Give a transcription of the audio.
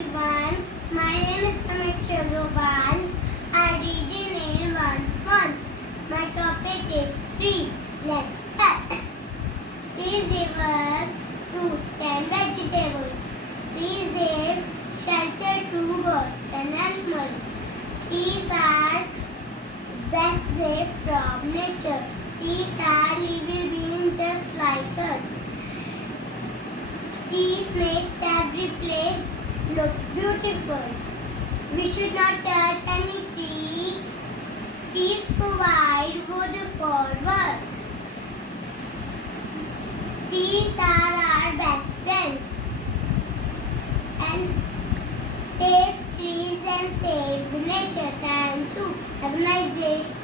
Everyone, my name is Amit Chagopal. I read in once. My topic is trees. Let's start. Trees give us fruits and vegetables. Trees give shelter to birds and animals. Trees are best gifts from nature. Trees are living beings just like us. Trees makes every place look beautiful. We should not touch any tree. Trees provide wood for work. Trees are our best friends. And save trees and save nature. Thank you. Have a nice day.